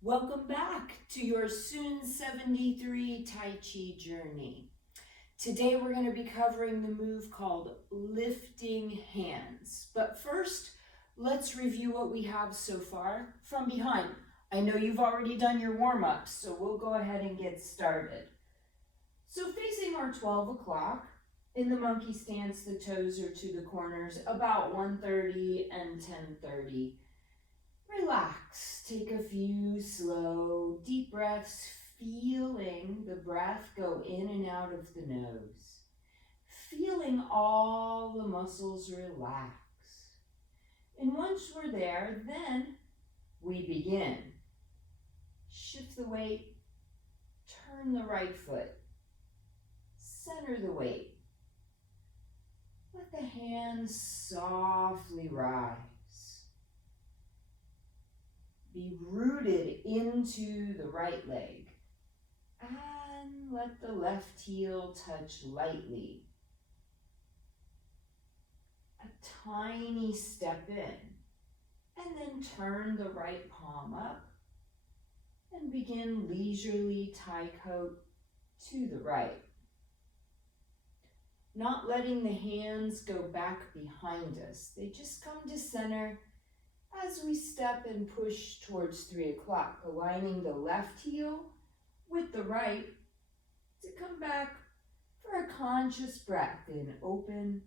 Welcome back to your soon 73 Tai Chi journey. Today we're going to be covering the move called lifting hands. But first, let's review what we have so far from behind. I know you've already done your warm-ups, so we'll go ahead and get started. So facing our 12 o'clock, in the monkey stance, the toes are to the corners, about 1:30 and 10:30. Relax, take a few slow, deep breaths, feeling the breath go in and out of the nose. Feeling all the muscles relax. And once we're there, then we begin. Shift the weight, turn the right foot, center the weight. Let the hands softly rise. Be rooted into the right leg and let the left heel touch lightly. A tiny step in and then turn the right palm up and begin leisurely Tai Chi to the right. Not letting the hands go back behind us. They just come to center as we step and push towards 3 o'clock, aligning the left heel with the right to come back for a conscious breath in, open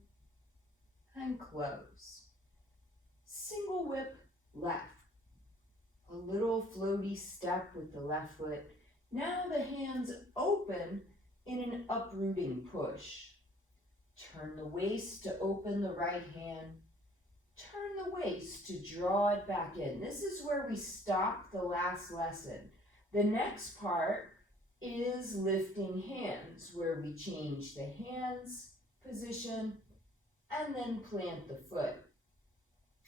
and close. Single whip left. A little floaty step with the left foot. Now the hands open in an uprooting push. Turn the waist to open the right hand. Turn the waist to draw it back in. This is where we stopped the last lesson. The next part is lifting hands, where we change the hands position and then plant the foot.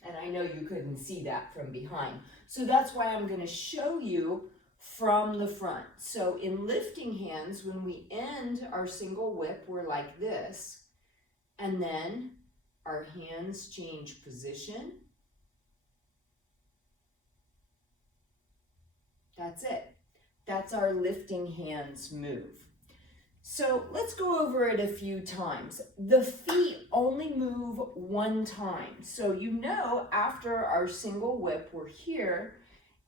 And I know you couldn't see that from behind. So that's why I'm going to show you from the front. So in lifting hands, when we end our single whip, we're like this. And then our hands change position. That's it. That's our lifting hands move. So let's go over it a few times. The feet only move one time. So you know after our single whip, we're here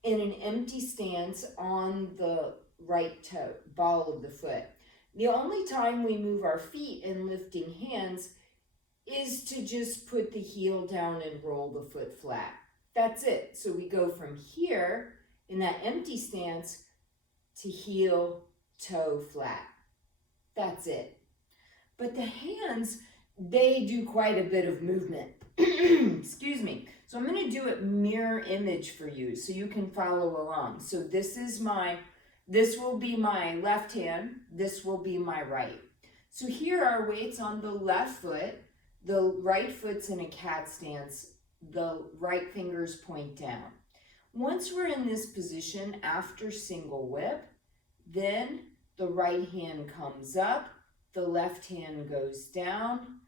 in an empty stance on the right toe, ball of the foot. The only time we move our feet in lifting hands is to just put the heel down and roll the foot flat. That's it. So we go from here in that empty stance to heel, toe flat. That's it. But the hands, they do quite a bit of movement. Excuse me. So I'm going to do it mirror image for you so you can follow along. So this will be my left hand. This will be my right. So here are weights on the left foot. The right foot's in a cat stance. The right fingers point down. Once we're in this position after single whip, then the right hand comes up, the left hand goes down,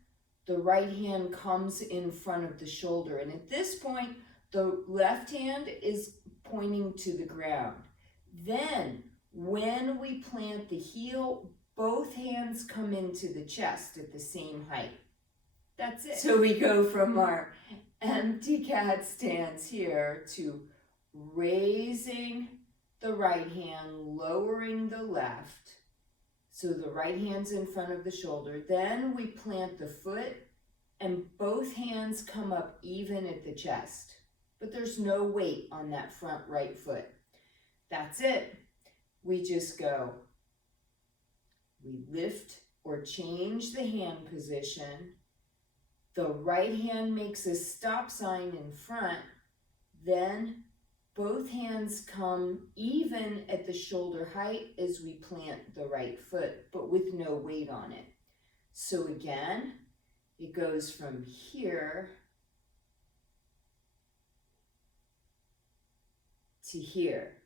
the right hand comes in front of the shoulder. And at this point, the left hand is pointing to the ground. Then, when we plant the heel, both hands come into the chest at the same height. That's it. So we go from our empty cat stance here to raising the right hand, lowering the left. So the right hand's in front of the shoulder. Then we plant the foot and both hands come up even at the chest. But there's no weight on that front right foot. That's it. We just go. We lift or change the hand position. The right hand makes a stop sign in front. Then both hands come even at the shoulder height as we plant the right foot, but with no weight on it. So again, it goes from here to here.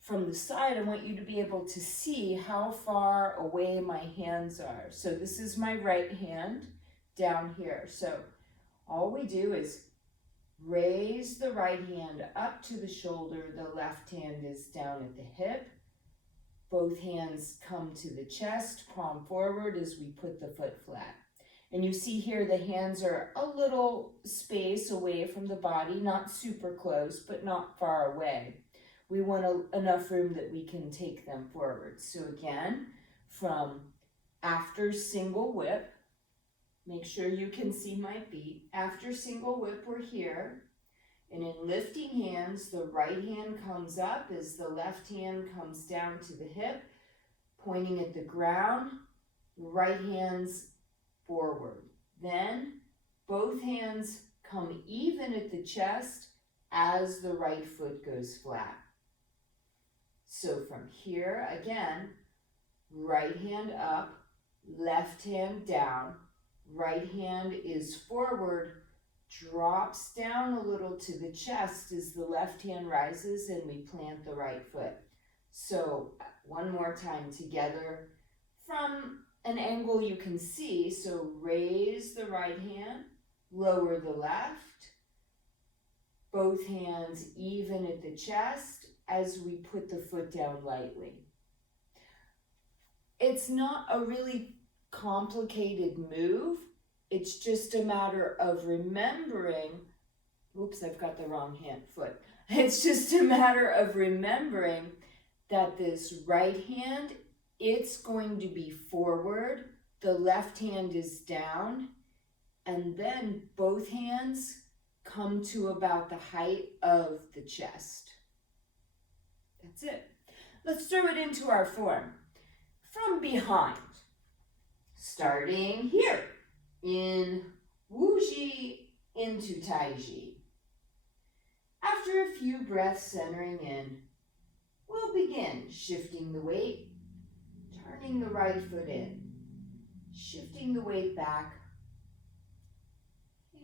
From the side, I want you to be able to see how far away my hands are. So this is my right hand down here. So all we do is Raise the right hand up to the shoulder. The left hand is down at the hip. Both hands come to the chest, palm forward as we put the foot flat. And you see here the hands are a little space away from the body, not super close, but not far away. We want enough room that we can take them forward. So again, from after single whip, make sure you can see my feet. After single whip, we're here. And in lifting hands, the right hand comes up as the left hand comes down to the hip, pointing at the ground, right hands forward. Then both hands come even at the chest as the right foot goes flat. So from here, again, right hand up, left hand down, right hand is forward, drops down a little to the chest as the left hand rises and we plant the right foot. So one more time together from an angle you can see. So raise the right hand, lower the left, both hands even at the chest as we put the foot down lightly. It's not a really complicated move. It's just a matter of remembering, oops, I've got the wrong foot. It's just a matter of remembering that this right hand, it's going to be forward, the left hand is down, and then both hands come to about the height of the chest. That's it. Let's throw it into our form. From behind, starting here. In Wuji into Tai Chi. After a few breaths centering in, we'll begin shifting the weight, turning the right foot in, shifting the weight back.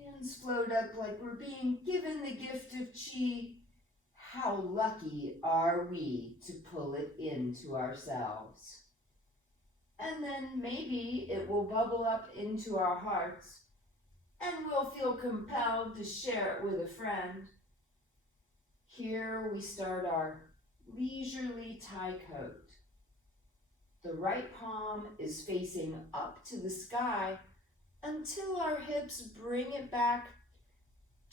Hands float up like we're being given the gift of Qi. How lucky are we to pull it into ourselves? And then maybe it will bubble up into our hearts and we'll feel compelled to share it with a friend. Here we start our leisurely Tai Coat. The right palm is facing up to the sky until our hips bring it back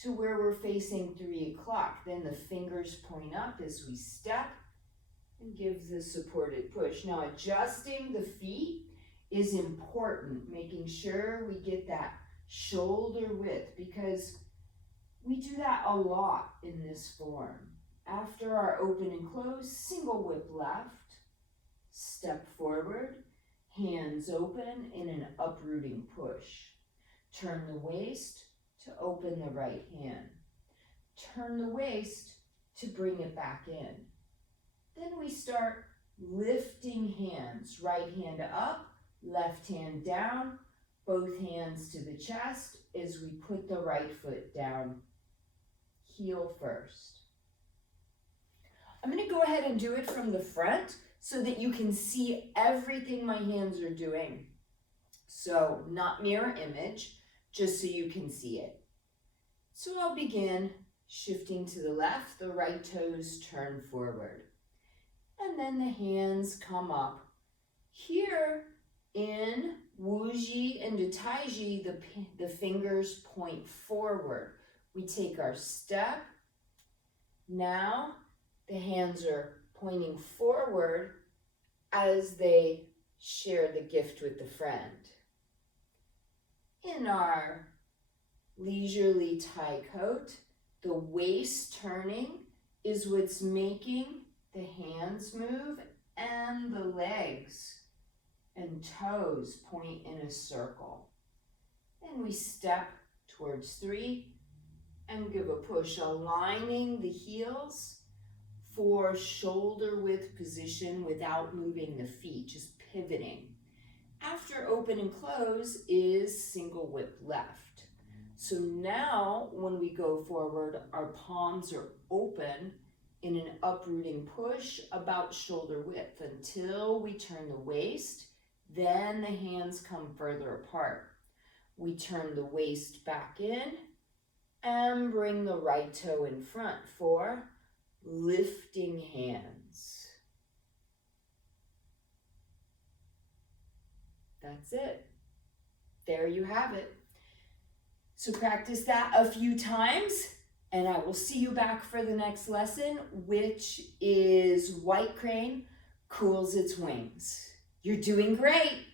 to where we're facing 3 o'clock. Then the fingers point up as we step and give the supported push. Now adjusting the feet is important, making sure we get that shoulder width because we do that a lot in this form. After our open and close, single whip left, step forward, hands open in an uprooting push. Turn the waist to open the right hand. Turn the waist to bring it back in. Then we start lifting hands, right hand up, left hand down, both hands to the chest as we put the right foot down, heel first. I'm going to go ahead and do it from the front so that you can see everything my hands are doing. So not mirror image, just so you can see it. So I'll begin shifting to the left, the right toes turn forward. And then the hands come up. Here in Wuji into Tai Chi, the fingers point forward. We take our step. Now the hands are pointing forward as they share the gift with the friend. In our leisurely Tai Coat, the waist turning is what's making the hands move and the legs and toes point in a circle. Then we step towards 3 and give a push, aligning the heels for shoulder width position without moving the feet, just pivoting. After open and close is single whip left. So now when we go forward, our palms are open in an uprooting push about shoulder width until we turn the waist. Then the hands come further apart. We turn the waist back in And bring the right toe in front for lifting hands. That's it. There you have it. So practice that a few times, and I will see you back for the next lesson, which is white crane cools its wings. You're doing great.